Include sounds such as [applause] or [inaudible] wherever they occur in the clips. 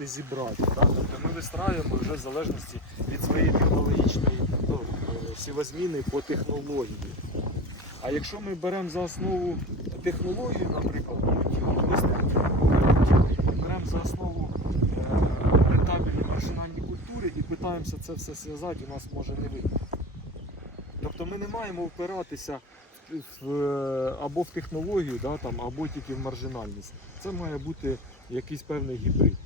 можете зібрати. Да? Тобто ми вистраюємо вже в залежності від своєї біологічної ну, е, сівозміни по технології. А якщо ми беремо за основу технологію, наприклад, молотілу, беремо за основу е, рентабельні маржинальні культури і питаємося це все зв'язати, у нас може не вийти. Тобто ми не маємо впиратися в, е, або в технологію, да, там, або тільки в маржинальність. Це має бути якийсь певний гібрид.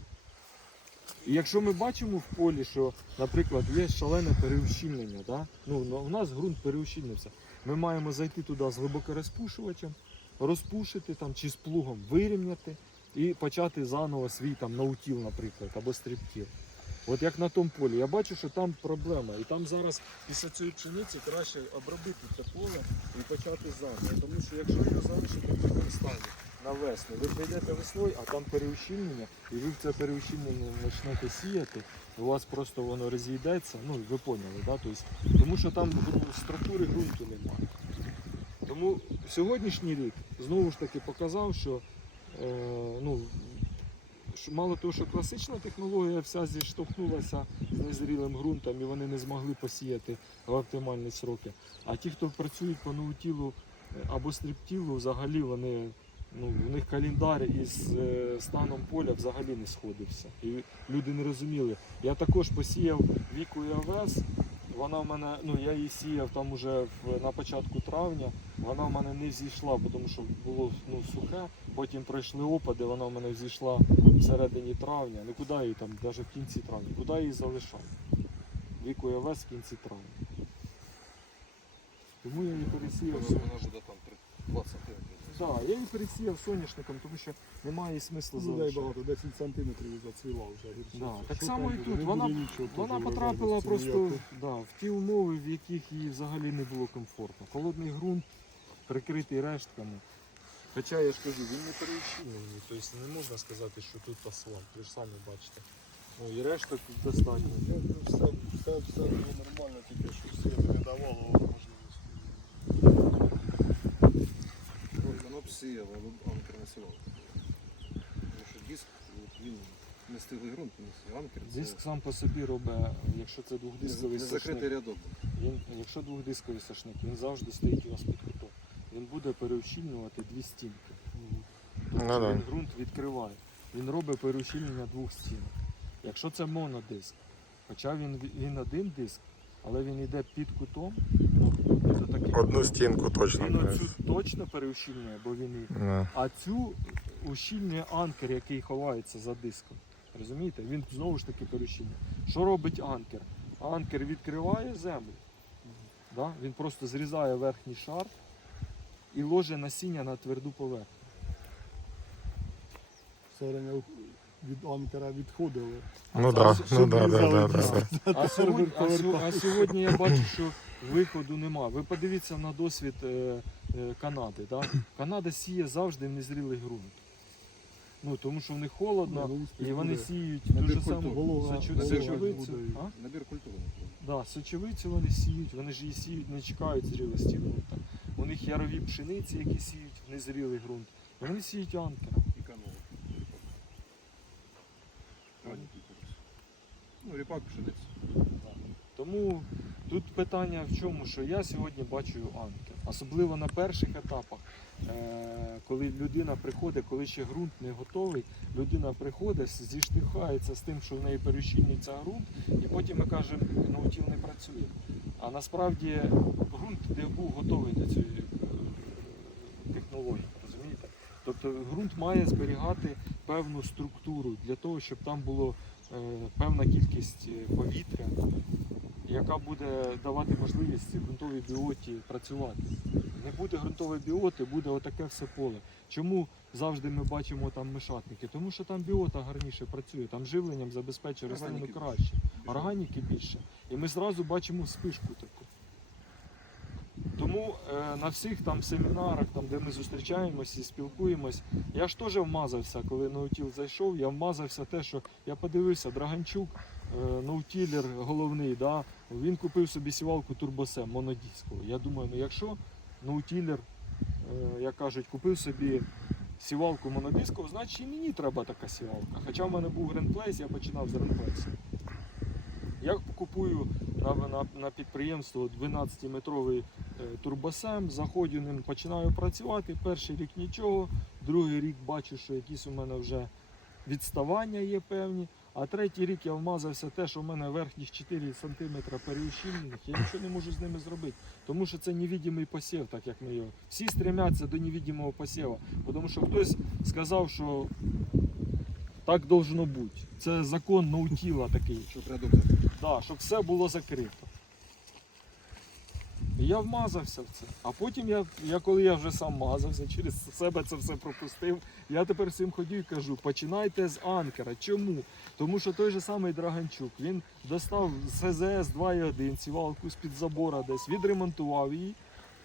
І якщо ми бачимо в полі, що, наприклад, є шалене переущільнення, да? ну, у нас ґрунт переущільнився, ми маємо зайти туди з глибокорозпушувачем, розпушити там, чи з плугом вирівняти і почати заново свій там наутіл, наприклад, або стрибкіл. От як на тому полі, я бачу, що там проблема. І там зараз після цієї пшениці краще обробити це поле і почати заново. Тому що якщо його залишити в такому стані на весну, ви прийдете весною, а там переущільнення, і ви в це переущільнення почнете сіяти, у вас просто воно розійдеться, ну ви поняли, да? тобто, тому що там структури ґрунту немає. Тому сьогоднішній рік знову ж таки показав, що е, ну, мало того, що класична технологія вся зіштовхнулася з незрілим ґрунтом і вони не змогли посіяти в оптимальні сроки. А ті, хто працюють по наутілу е, або стріптілу, взагалі вони, ну, у них календар із е, станом поля взагалі не сходився. І люди не розуміли. Я також посіяв віку і овес. Вона в мене, ну я її сіяв там уже в, на початку травня, вона в мене не зійшла, тому що було ну, сухе. Потім пройшли опади, вона в мене зійшла всередині травня. Ну куди її там, навіть в кінці травня, куди її залишав? Віку я вес в кінці травня. Тому я її пересіяв. Вона вона ж де там 20 сантиметрів. Так, я її пересіяв соняшником, тому що немає смислу Ну, дай залишати. багато, 10 сантиметрів зацвіла вже гірчиця. Да, так Що само там і тут. Вона- нічого, Вона тут потрапила просто да, в ті умови, в яких їй взагалі не було комфортно. Холодний ґрунт, прикритий рештками. Хоча я ж кажу, він не переущільнений, тобто не можна сказати, що тут асфальт, ви ж самі бачите. Ну і решток тут достатньо. Ну, Все, все, все було нормально, тільки що все не давало можливості. Воно б сіяло, але б анкер не сівав. Тому що диск, от він не стиглий ґрунт, не сів. Анкер це Диск сам по собі робить, якщо це не, двохдисковий не закритий рядок. він, якщо двохдисковий сошник, він завжди стоїть у вас під кутом. Він буде переущільнювати дві стінки. Тобто Ну да. він ґрунт відкриває. Він робить переущільнення двох стінок. Якщо це монодиск, хоча він, він один диск, але він йде під кутом, ну, до Одну кутом, стінку точно. він оцю точно переущільнює, бо він Да. а цю ущільнює анкер, який ховається за диском. Розумієте? Він знову ж таки переущільнює. Що робить анкер? Анкер відкриває землю. Да? Він просто зрізає верхній шар і ложе насіння на тверду поверхню. Все время від анкера відходили. Ну да, Щоб ну да, да, да, да, А сьогодні, а, сьо- а сьогодні я бачу, що виходу нема. Ви подивіться на досвід е, е, Канади. Да? Канада сіє завжди в незрілий ґрунт. Ну, тому що в них холодно, Ну, і вони буде. сіють Набір ту ж культур, саму волога, сочу- волога сочовицю. буде. А? Набір культури. Да, сочовицю вони сіють, вони ж її сіють, не чекають зрілості ґрунта. У них ярові пшениці, які сіють в незрілий ґрунт. Вони сіють анкера. І каноли. Ранні культури. Ну, ріпак, пшениця. Тому тут питання в чому, що я сьогодні бачу анкер. Особливо на перших етапах, е, коли людина приходить, коли ще ґрунт не готовий, людина приходить, зіштовхається з тим, що в неї перещільнюється ґрунт, і потім ми кажемо, наутіл не працює. А насправді ґрунт де був готовий до цієї е, технології, розумієте? Тобто ґрунт має зберігати певну структуру для того, щоб там було е, певна кількість повітря, яка буде давати можливість ґрунтовій біоті працювати. Не буде ґрунтової біоти, буде отаке все поле. Чому завжди ми бачимо там мишатники? Тому що там біота гарніше працює, там живленням забезпечує рослину краще, органіки більше. І ми зразу бачимо спишку таку. Тому е, на всіх там семінарах, там, де ми зустрічаємось і спілкуємось, я ж теж вмазався, коли наутіл зайшов, я вмазався те, що я подивився, Драганчук, наутілер головний, да, він купив собі сівалку турбосем монодискову. Я думаю, ну якщо наутілер, е, як кажуть, купив собі сівалку монодискову, значить і мені треба така сівалка. Хоча в мене був гренплейс, я починав з гренплейсу. Я купую на, на, на підприємство 12-метровий е, турбосем, заходжу ним, починаю працювати. Перший рік нічого, другий рік бачу, що якісь у мене вже відставання є певні. А третій рік я вмазався те, що в мене верхніх 4 см переущільнених, я нічого не можу з ними зробити. Тому що це невидимий посів, так як ми його. Всі стремляться до невидимого посіву. Тому що хтось сказав, що так должно бути. Це закон наутіла такий. Щоб рядок закрити. Да, щоб все було закрито. І я вмазався в це. А потім я, я коли я вже сам мазався, через себе це все пропустив, я тепер всім ходю і кажу, починайте з анкера. Чому? Тому що той же самий Драганчук, він достав СЗС 2.1 сівалку з-під забора десь, відремонтував її,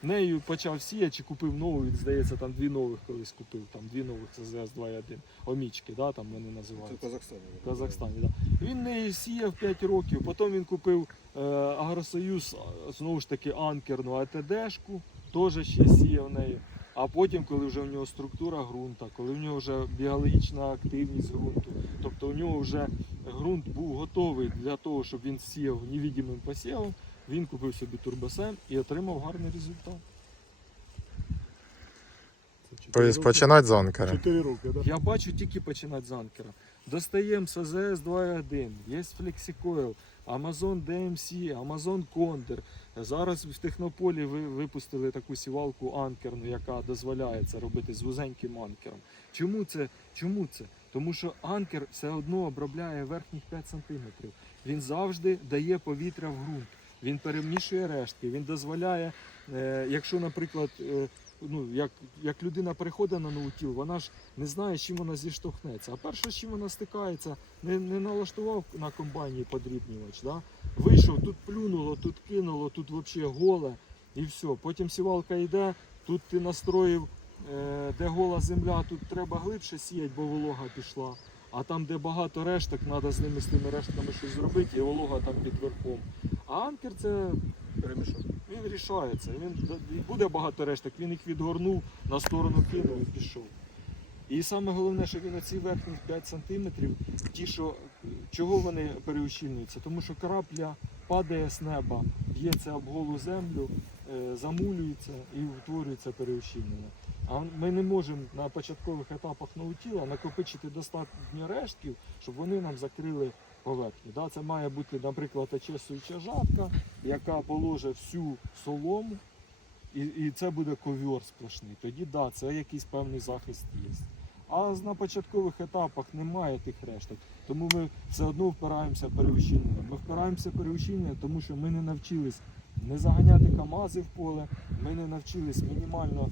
нею почав сіяти, чи купив нову, він, здається, там дві нових колись купив, там дві нових СЗС 2.1, омічки, да, там вони Це називаються. в Казахстані. В Казахстані, да. Він неї сіяв 5 років, потім він купив е, Агросоюз, знову ж таки, анкерну АТДшку, теж ще сіяв нею. А потім, коли вже в нього структура ґрунта, коли в нього вже біологічна активність ґрунту, тобто у нього вже ґрунт був готовий для того, щоб він сіяв невидимим посівом, він купив собі турбосем і отримав гарний результат. Тобто починати з анкера. 4 роки, так? Я бачу тільки починати з анкера. Достаємо СЗС 2.1, є FlexiCoil, Amazon DMC, Amazon Condor. Зараз в Технополі ви випустили таку сівалку анкерну, яка дозволяє це робити з вузеньким анкером. Чому це? Чому це? Тому що анкер все одно обробляє верхніх 5 см. Він завжди дає повітря в ґрунт. Він перемішує рештки, він дозволяє, е, якщо, наприклад, е, ну, як, як людина приходить на наутіл, вона ж не знає, з чим вона зіштовхнеться. А перше, з чим вона стикається, не, не налаштував на комбайні подрібнювач. Да? Вийшов, тут плюнуло, тут кинуло, тут взагалі голе і все. Потім сівалка йде, тут ти настроїв, е, де гола земля, тут треба глибше сіяти, бо волога пішла. А там, де багато решток, треба з ними з тими рештками щось зробити, і волога там під верхом. А анкер це Перемішав. він рішається. Він буде багато решток, він їх відгорнув, на сторону кинув і пішов. І саме головне, що він оці верхні 5 см, ті, що чого вони переущільнюються? Тому що крапля падає з неба, б'ється об голу землю, е, замулюється і утворюється переущільнення. А ми не можемо на початкових етапах наутіла накопичити достатньо рештків, щоб вони нам закрили поверхню. Да? Це має бути, наприклад, очесуюча жатка, яка положить всю солому, і, і це буде ковьор сплошний. Тоді да, це якийсь певний захист є. А на початкових етапах немає тих решток. Тому ми все одно впираємося переущільнення. Ми впираємося переущільнення, тому що ми не навчились не заганяти КАМАЗи в поле, ми не навчились мінімально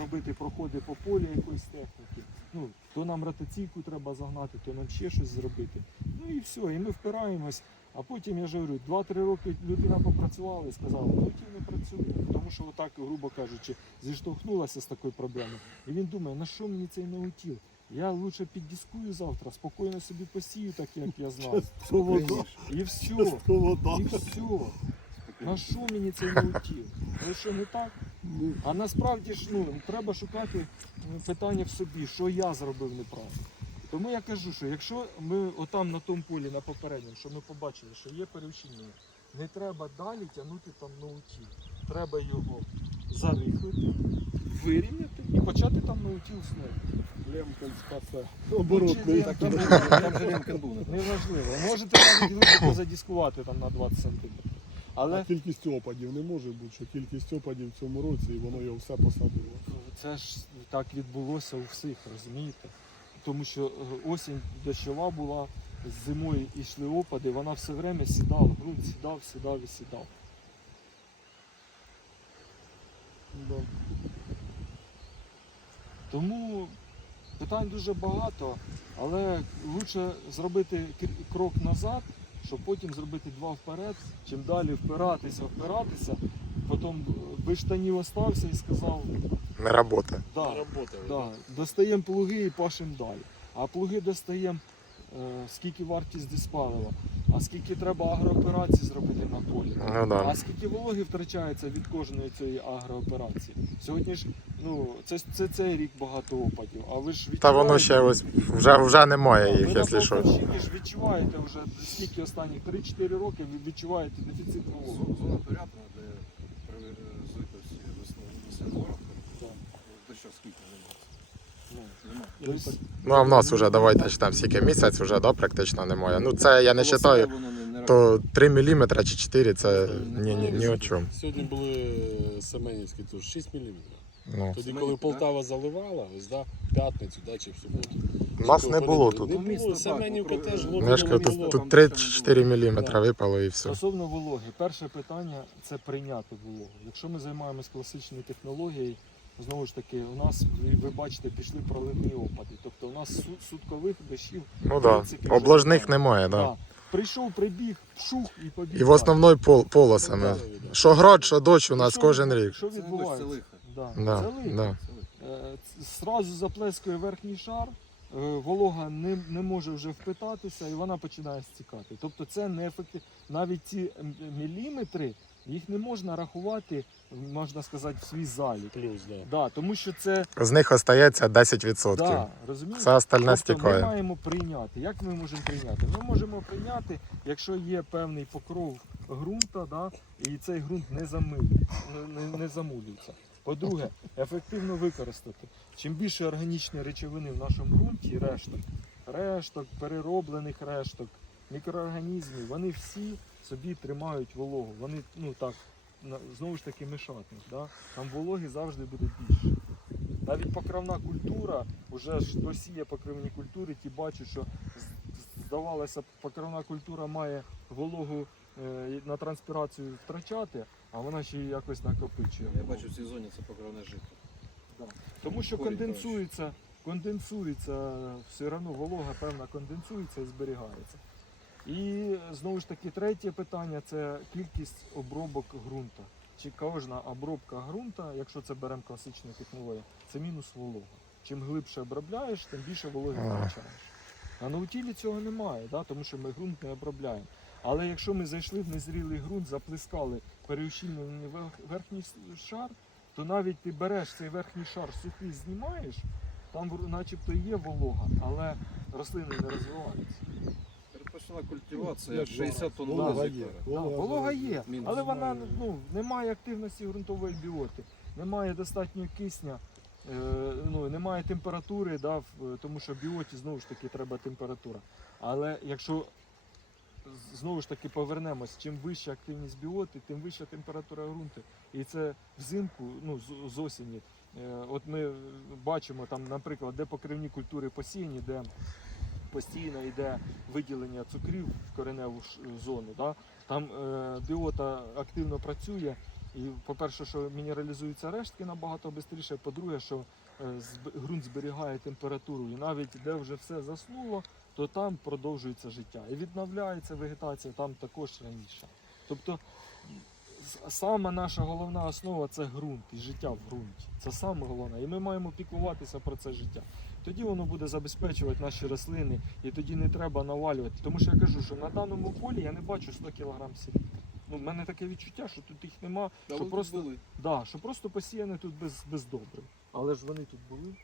робити проходи по полі якоїсь техніки. Ну, то нам ротаційку треба загнати, то нам ще щось зробити. Ну і все, і ми впираємось. А потім я ж говорю, 2-3 роки людина попрацювала і сказала, ну ті не працює. Тому що отак, грубо кажучи, зіштовхнулася з такою проблемою. І він думає, на що мені цей наутіл? Я лучше піддискую завтра, спокійно собі посію, так як я знав. І все. І все. На що мені цей наутіл? Ну що не так? Ну, А насправді ж ну, треба шукати питання в собі, що я зробив неправильно. Тому я кажу, що якщо ми отам на тому полі, на попередньому, що ми побачили, що є переущільнення, не треба далі тягнути там наутіл. Треба його зарихлити, вирівняти і почати там наутіл знову. Лемкін спасе. Оборотний. там- же Лемкен був. Неважливо. Можете навіть глибоко задіскувати там на 20 см. А кількість опадів не може бути, що кількість опадів в цьому році і воно його все посадило. Це ж так відбулося у всіх, розумієте? Тому що е, осінь дощова була, з зимою йшли опади, вона все время сідала, ґрунт сідав, сідав і сідав. Да. Тому питань дуже багато, але краще зробити крок назад, щоб потім зробити два вперед, чим далі впиратися, впиратися. Потім би штанів остався і сказав, Не робота. да. Да, достаємо плуги і пашемо далі. А плуги достаємо, е, скільки вартість диспалива. а скільки треба агрооперацій зробити на полі. Ну А скільки вологи втрачається від кожної цієї агрооперації? Сьогодні ж ну це, це цей рік багато опадів. А ви ж Та воно ще ось вже, вже немає їх, ви якщо що. Полтавщині ж відчуваєте вже скільки останніх 3-4 роки ви відчуваєте дефіцит вологи. Зона порядна, де привезуть всі весну весняного року. Так. Що, скільки немає? Ну, Немає. Ну а в нас вже давайте ж там скільки місяць вже да, практично немає. Ну це я не вважаю, то 3 мм чи 4 це ні, ні, ні о чому. Сьогодні були Семенівські тут 6 мм. Ну. Тоді, коли? Полтава заливала, ось да, в п'ятницю да, чи в суботу. Нас не було тут. Не було, Семенівка теж я ж кажу, тут, тут 3-4 мм випало і все. Стосовно вологи, перше питання це прийняти вологу. Якщо ми займаємось класичною технологією, знову ж таки, у нас ви, бачите, пішли проливні опади. Тобто у нас су- суткових дощів. Ну в так. принципі, Да. вже Обложних немає. Да. да. Прийшов, прибіг, пшух і побіг. І в далі. основному пол, полосами. Що град, що дощ у нас Що кожен рік. Що Це відбувається? лихо. Да. Да, Це да. Е, ц- заплескує верхній шар, е, волога не, не може вже впитатися і вона починає стікати. Тобто це неефективно. Навіть ці м, міліметри, їх не можна рахувати, можна сказати, в свій залік. Плюс, да. Да, тому що це З них остається 10%. да, розумієте? Все остальне Тобто ми стікає. маємо прийняти. Як ми можемо прийняти? Ми можемо прийняти, якщо є певний покров ґрунта, да, і цей ґрунт не замилює, не, не, не замулюється. По-друге, ефективно використати. Чим більше органічної речовини в нашому ґрунті, решток, решток, перероблених решток, мікроорганізмів, вони всі собі тримають вологу. Вони ну так знову ж таки мешатник. Да? Там вологи завжди буде більше. Навіть покривна культура, вже ж хто сіє покривні культури, ті бачать, що здавалося, покривна культура має вологу е, на транспірацію втрачати, а вона ще й якось накопичує. Я бачу в цій зоні це покровне жито. Тому що корінь конденсується, конденсується, все одно волога певна конденсується і зберігається. І знову ж таки, третє питання це кількість обробок ґрунта. Чи кожна обробка ґрунта, якщо це беремо класичну технологію, це мінус волога. Чим глибше обробляєш, тим більше вологи втрачаєш. А на утілі цього немає, да? тому що ми ґрунт не обробляємо. Але якщо ми зайшли в незрілий ґрунт, заплескали переущільнений верхній шар, то навіть ти береш цей верхній шар сухий, знімаєш, там начебто є волога, але рослини не розвиваються. Передпочала культивація Ну, 60 тонн волога на є. Волога є. але вона ну, немає активності ґрунтової біоти, немає достатньо кисня, е, ну, немає температури, да, тому що біоті знову ж таки треба температура. Але якщо знову ж таки повернемось, чим вища активність біоти, тим вища температура ґрунту. І це взимку, ну з, осені. Е, От ми бачимо там, наприклад, де покривні культури посіяні, де постійно йде виділення цукрів в кореневу зону. Да? Там е, біота активно працює. І, по-перше, що мінералізуються рештки набагато швидше. По-друге, що е, ґрунт зберігає температуру. І навіть де вже все заснуло, то там продовжується життя. І відновляється вегетація там також раніше. Тобто саме наша головна основа це ґрунт і життя в ґрунті. Це саме головне. І ми маємо піклуватися про це життя. Тоді воно буде забезпечувати наші рослини, і тоді не треба навалювати. Тому що я кажу, що на даному полі я не бачу 100 кг селітра. Ну, в мене таке відчуття, що тут їх нема, Та що просто, були. да, що просто посіяне тут без, без добрив. Але ж вони тут були.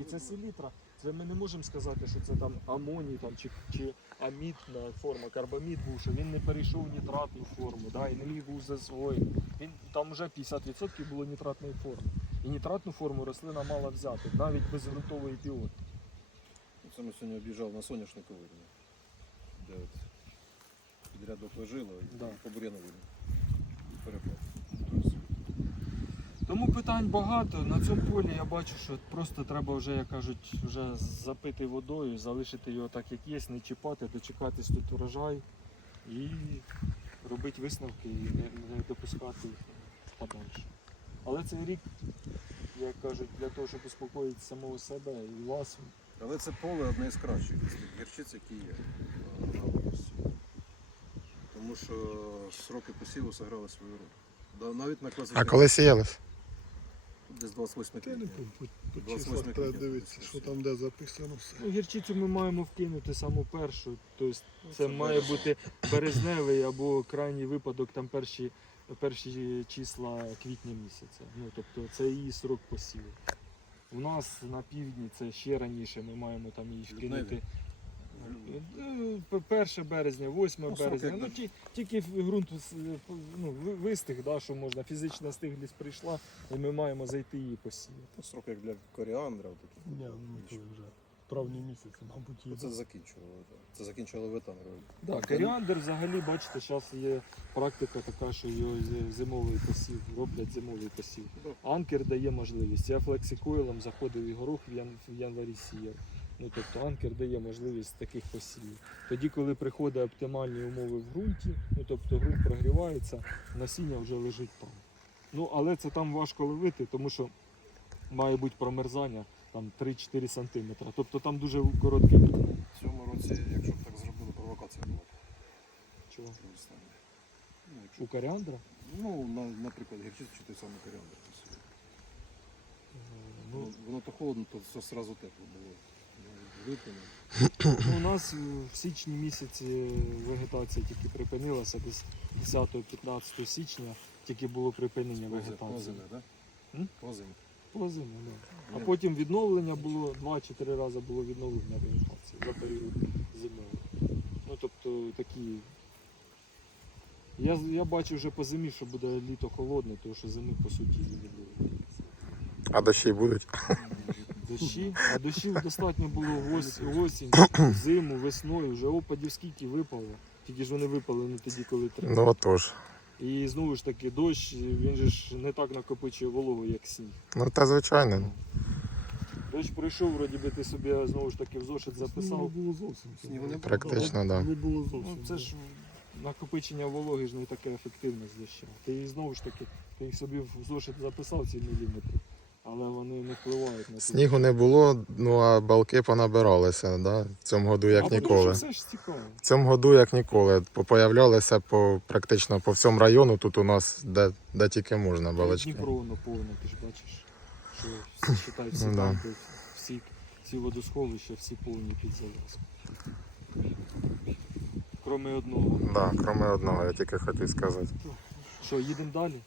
І це селітра. Це ми не можемо сказати, що це там амоній там, чи, чи амітна форма, карбамід був, що він не перейшов в нітратну форму, да, і не міг був засвоїти. Він там вже 50% було нітратної форми. І нітратну форму рослина мала взяти, навіть без ґрунтової біоти. Це ми сьогодні об'їжджав на соняшнику видно. Де от під рядок лежило і Да. по буряну видно. І перепад. Тому питань багато. На цьому полі я бачу, що просто треба вже, як кажуть, вже запити водою, залишити його так, як є, не чіпати, дочекатись тут урожай і робити висновки і не, не допускати їх подальше. Але цей рік, як кажуть, для того, щоб успокоїти самого себе і вас, Але це поле одне із кращих з гірчиць, які є на області. Тому що сроки посіву зіграли свою роль. Навіть на А коли сіялось? Десь 28 Ти не квітня. помню, по, по 28 числах треба квітня. дивитися, що там де записано все. Ну, гірчицю ми маємо вкинути саму першу. Тобто це це має бути березневий або крайній випадок, там перші, перші числа квітня місяця. Ну, тобто це її срок посіву. У нас на півдні це ще раніше, ми маємо там її вкинути. П- 1 березня, 8 Ну, березня. Ну, ті- тільки ґрунт ну, вистиг, да, що можна. Фізична стиглість прийшла, і ми маємо зайти її посіяти. Ну, Срок як для коріандра. Ні, ну то вже травні місяці, мабуть, їде. Це закінчували. Це закінчували ветан робити. Да, коріандр взагалі, бачите, зараз є практика така, що його зимовий посів, роблять зимовий посів. Анкер дає можливість. Я флексикойлом заходив і горох в, ян, в январі сіяв. Ну, тобто анкер дає можливість таких посівів. Тоді, коли приходять оптимальні умови в ґрунті, ну тобто ґрунт прогрівається, насіння вже лежить там. Ну, але це там важко ловити, тому що має бути промерзання там 3-4 см. Тобто там дуже короткий відрізок. В цьому році, якщо б так зробили, провокація була. Чого? Ну, якщо- У коріандра? Ну, на, наприклад, гірчицю чи той самий коріандр. посіяли. Ну, Воно, воно то холодно, то все одразу тепло було. Випино. Ну, у нас е, в січні місяці вегетація тільки припинилася, десь 10-15 січня тільки було припинення вегетації. Позими, так? Позими. По зиму. А потім відновлення було 2-4 рази було відновлення вегетації за період зими. Ну тобто такі. Я, я бачу вже по зимі, що буде літо холодне, тому що зими по суті не буде. А дощі будуть. Дощі, а дощів достатньо було в осінь, [coughs] зиму, весною, вже опадів скільки випало. Тільки ж вони випали не тоді, коли треба. Ну отож. І знову ж таки, дощ, він же ж не так накопичує вологу, як сніг. Ну та звичайно. Дощ пройшов, вроді би ти собі знову ж таки в зошит записав. Не було зовсім. Снігу не. Практично, так. Да. Не було зовсім. Ну, це ж накопичення вологи ж не таке ефективне з дощем. Ти їх знову ж таки, ти їх собі в зошит записав ці міліметри, але вони не впливають на. Снігу не було, ну а балки понабиралися, да? в цьому году як а тому ніколи. що все ж цікаво. В цьому году як ніколи. Появлялися по практично по всьому району. Тут у нас де, де тільки можна балачки. Дніпро повне, ти ж бачиш, що всі вважають, всі да. танки, всі, всі водосховища, всі повні під зав'язку. Кроме одного. Да, кроме одного, я тільки хотів сказати. Що, їдемо далі?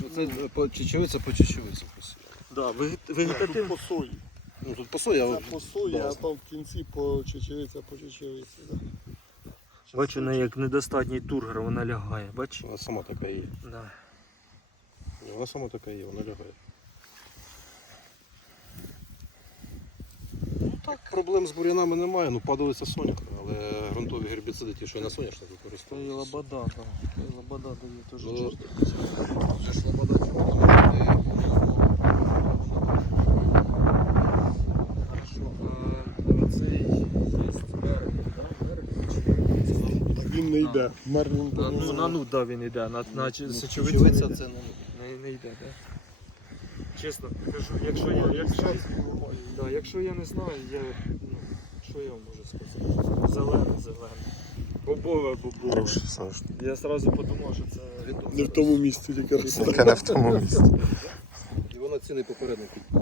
Якщо це по чечевиця, по чечевиця посіяли. Да, вегетативно. по сої. Ну тут по соя, Це по сої, а там в кінці по чечевиця, по чечевиці. Да. Бачу, вона як недостатній тургер, вона лягає, бачиш? вона сама така є. Да. Вона сама така є, вона лягає. Так, проблем з бур'янами немає, ну падалиця соняк, але ґрунтові гербіциди ті, що і на соняшник Та і використовуються. лобода, там. Та й лобода дає теж. Ну, чорт. Ж лобода Хорошо. А цей да? Він не йде. Мерлін На, ну, на ну, да, він йде, на, на чи- сечовицю не Сечовиця йде. це не Не, не йде, так? Чесно кажу, якщо я, якщо, да, якщо я не знаю, я, ну, що я вам можу сказати? Зелене, зелене. Бобове, бобове. Хороший соняшник. Я одразу подумав, що це... Не в тому місці тільки раз. Тільки не в тому місці. І вона цінний попередник. Ну,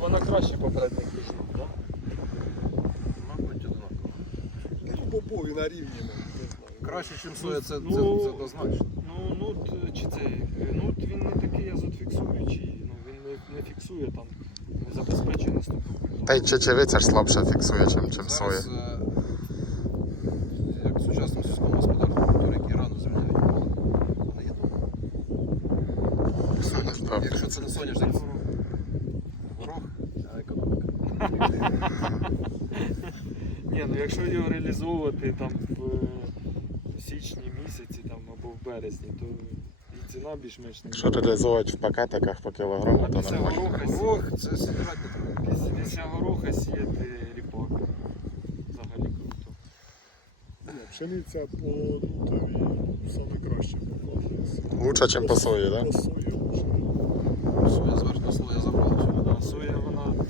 Вона краще попередник ніж так? Мабуть, однаково. Ну, бобові на рівні. ну, не знаю. Краще, ніж соя, це, це, Ну, це однозначно. Ну, нут, чи це, нут він не такий азотфіксуючий, ну, він не, не фіксує там, не забезпечує наступну культуру. Та й чечевиця ж слабше фіксує, чим, чим соя. Зараз, е, як в сучасному сільському господарстві, культури, які рано звільняють, вони є добре. Правда. Якщо це не соняшник, це горох, а економіка. Ні, ну якщо його реалізовувати там в е, січні місяці там, або в березні, то ціна більш-менш Якщо реалізовувати в пакетиках по кілограму, то після нормально. гороха, Горох це сідирати після, гороха сіяти ріпак. Взагалі круто. Ні, Пшениця по нутові саме краще показує. Лучше, ніж по сої, так? Да? По сої лучше. Соя зверху слоя забрала. Да, соя вона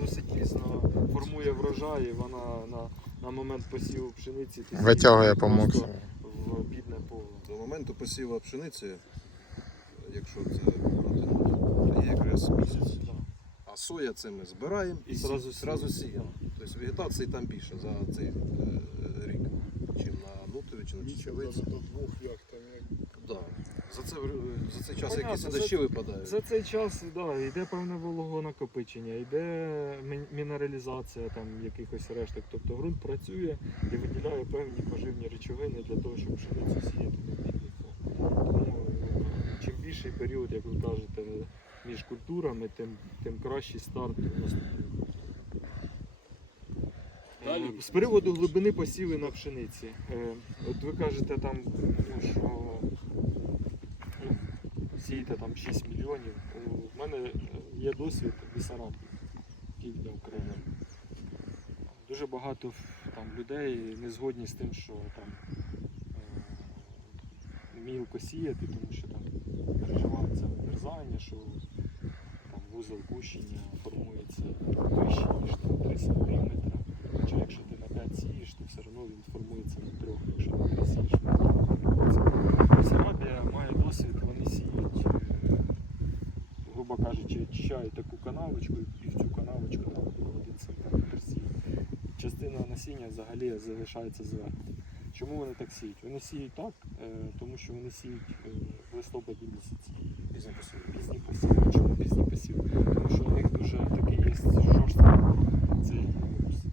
досить пізно формує врожай, і вона на, на момент посіву пшениці ти Витягує по просто максимуму. в бідне поле. До моменту посіву пшениці, якщо це брати, ну, є якраз місяць. А соя це ми збираємо І і, зразу зразу, зразу сіємо. Тобто вегетації там більше за цей е, рік, чим на Нутові чи на Чечевиці. до двох як там як. Да. За, це, за цей час Понятно, якісь дощі випадають. За цей час да, йде певне вологонакопичення, йде мінералізація там якихось решток. Тобто ґрунт працює і виділяє певні поживні речовини для того, щоб пшеницю сіяти на бідний фон. Тому е, чим більший період, як ви кажете, між культурами, тим, тим кращий старт у. Далі. Е, З приводу глибини посіви на пшениці. Е, От ви кажете там, ну, що сієте там 6 мільйонів. У мене е, є досвід в Бісарабі, півдня України. Дуже багато там людей не згодні з тим, що там мілко сіяти, тому що там переживається вмерзання, що там вузол кущення формується вище, ніж там 3 см. Хоча якщо ти на 5 сієш, то все одно він формується на 3, якщо на 3 сієш. формується. Сарабія має досвід, вони сіють, е, грубо кажучи, очищають таку канавочку і в цю канавочку там 1 см сіють. Частина насіння взагалі залишається зверху. Чому вони так сіють? Вони сіють так, тому що вони сіють е, в листопаді місяці Пізні посіви. пізні посіви. Чому пізні посіви? Тому що у них дуже такий є жорсткий цей гелопс.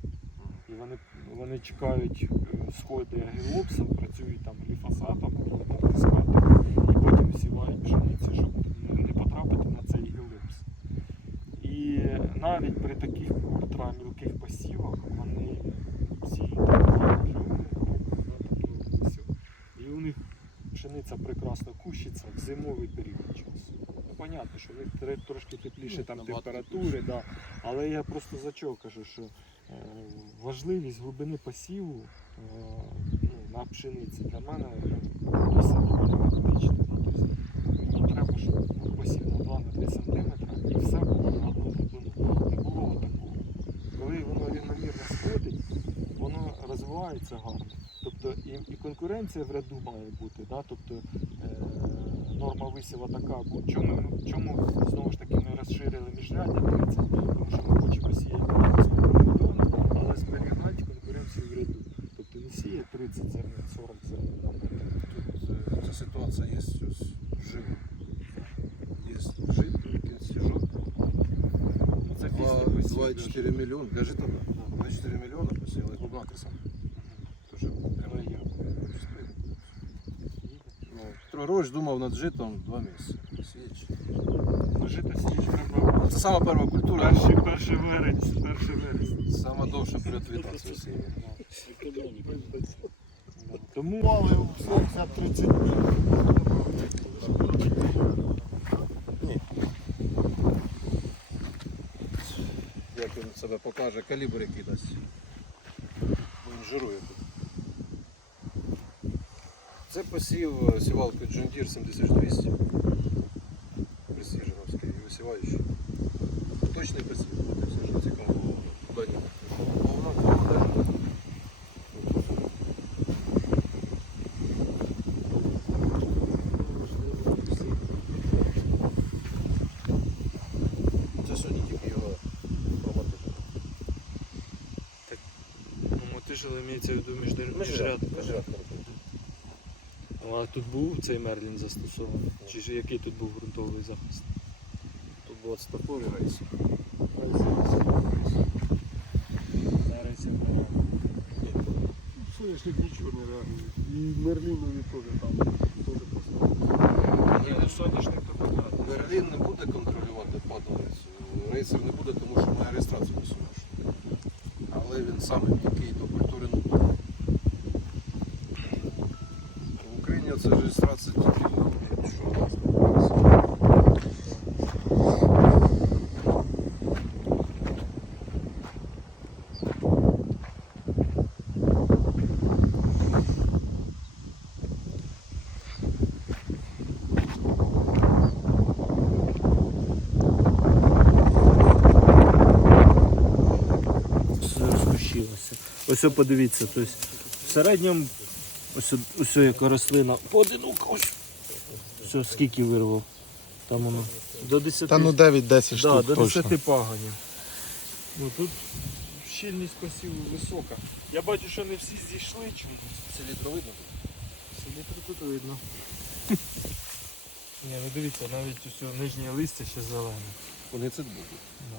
І вони, вони чекають е, сходи гелопса, працюють там ліфосатом, натискати, і потім сівають пшеницю, щоб не, потрапити на цей гелопс. І навіть при таких ультрамілких посівах вони сіють так, що вони такі ось. І у них пшениця прекрасно кущиться в зимовий період часу. Ну, понятно, що в них трошки тепліше Ну, там температури, да. але я просто за чого кажу, що е, важливість глибини посіву е, ну, на пшениці для мене ну, критична. Ну, тобто, треба, щоб був посів на 2-3 см і все було на одну глибину. Не було такого. Коли воно рівномірно сходить, воно розвивається гарно. Тобто і, і конкуренція в ряду має бути. Да? Тобто е, норма висіва така. Чому, чому знову ж таки ми розширили міжряддя 30? Тому що ми хочемо сіяти мільйона, але зберігати конкуренцію в ряду. Тобто не сіє 30 зернин, 40 зернин. Тут е, ця ситуація є жит. Є. Ну, Це після 2,4 мільйони. Жита, да. 24 мільйони посіяли, глибина краса. Тоже Але є. Петро думав над житом два місяці. Ну, Жито сієш треба. Це сама перша культура, Перший, перший вересень, перший вересень. сама довша період вегетації сіяли. Тому Мали у сонця 30 днів. Як він себе покаже, калібр який дасть. Він жирує тут. Це посів сівалкою John Deere 7200. Присіженовський і висіваючий. Точний посів, все що цікаво. Дані. Головна команда. Це сьогодні тільки його промотили. ну, мотишили імеється в виду міжряд. Міжряд. А тут був цей Мерлін застосований? Чи ж який тут був ґрунтовий захист? Тут було стартові рейси. Соняшник нічого не реагує. І Мерлінові теж там теж поставили. Ну соняшник то понятно. Берлін не буде контролювати падалицю. Рейсер не буде, тому що має реєстрацію до сумішу. Але він саме це реєстрація тільки на об'єкт, що у нас відбувається. Ось подивіться, тобто в середньому ось, ось яка рослина. Поодинока ось. Все, скільки вирвав. Там воно. До 10. Та ну 9-10 да, штук до точно. паганів. Ну тут щільність посіву висока. Я бачу, що не всі зійшли чомусь. Селітро видно? Селітри тут видно. Ні, ну дивіться, навіть усе нижнє листя ще зелене. Фунгіцид був. Да.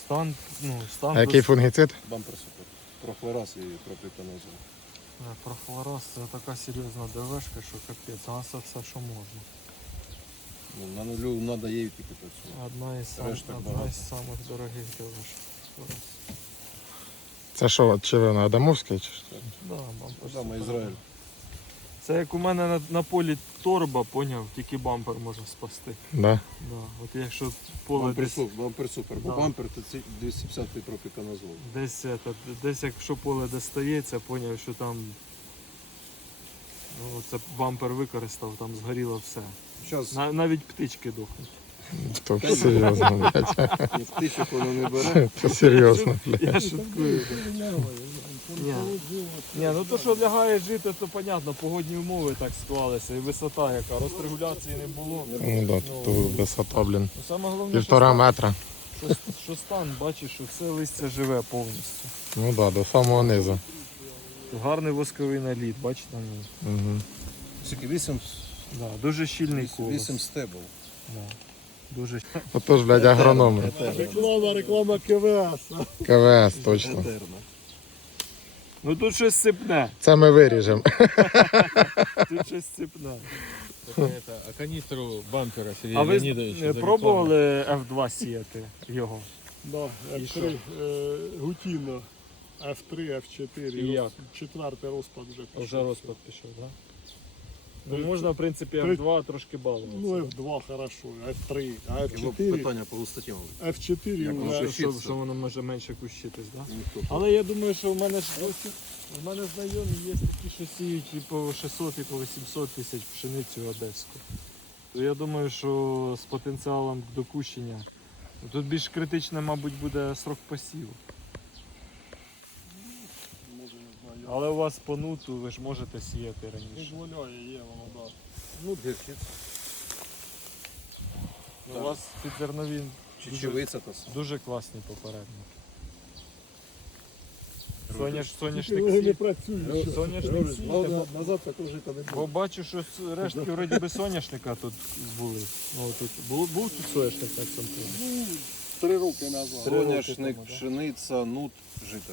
Стан, ну, стан А який фунгіцид? Бампер супер. Прохлораз і пропіканозол. Е, Прохлораз це така серйозна ДВшка, що капець, у нас все, що можна. Ну, на нулю треба є тільки працювати. Одна із, сам, Решта одна багато. із самих дорогих ДВш. Це що, чи ви на Адамовській? Чи? що? Да, бампер супер. Ізраїль. Це як у мене на, на полі торба, поняв, тільки бампер може спасти. Да? Да. От якщо поле Бампер десь, супер, бампер супер. Бо Да. бампер то це 250 пропіканозол. десь, это, десь якщо поле достається, поняв, що там ну, це бампер використав, там згоріло все. Зараз На, навіть птички дохнуть. То серйозно, блядь. птичок воно не бере. Це серйозно, блядь. Я шуткую. Ні. Ні, ну то, що лягає жити, то понятно, погодні умови так склалися, і висота яка, розрегуляції не було. Ну да, тут висота, блін. Ну, Саме головне, Півтора що, метра. що, що стан, бачиш, що все листя живе повністю. Ну да, до самого низу. Гарний восковий наліт, бачите на ній. Угу. Скільки 8, Да, дуже щільний колос. 8 стебл. Да. Дуже Отож, блядь, агрономи. Реклама, реклама КВС. КВС, точно. Етерна. Ну тут щось сипне. Це ми виріжемо. Тут щось сипне. А каністру бампера Сергія А ви Леонідовича пробували F2 сіяти його? Да, що? F3, е, Гутіно, F3, F4. І як? Четвертий розпад вже пішов. Вже розпад пішов, так? Ну можна, в принципі, F2 трошки балуватися. Ну, F2 хорошо, F3, а Його F4, питання по густоті мабуть. F4 Як Ну, вже що, що, що воно може менше кущитись, так? Да? Ніхто. Але я думаю, що в мене ж досі, в мене знайомі є такі, що сіють і по 600, і по 800 тисяч пшеницю одеську. То я думаю, що з потенціалом до кущення. Тут більш критичне, мабуть, буде срок посіву. може не знаю. Але у вас по нуту ви ж можете сіяти раніше. Дозволяє, є воно, да. Ну, гірчиць. У вас підзернові дуже, Чечевиця с- дуже класні попередньо. Соняш, соняшник вони не сі... працюють. Соняшник бо- Назад такого жита не Бо бачу, що с- рештки вроді би соняшника тут були. Ну, тут, був, був тут соняшник на цьому полі? Три роки назад. Соняшник, пшениця, нут, жито.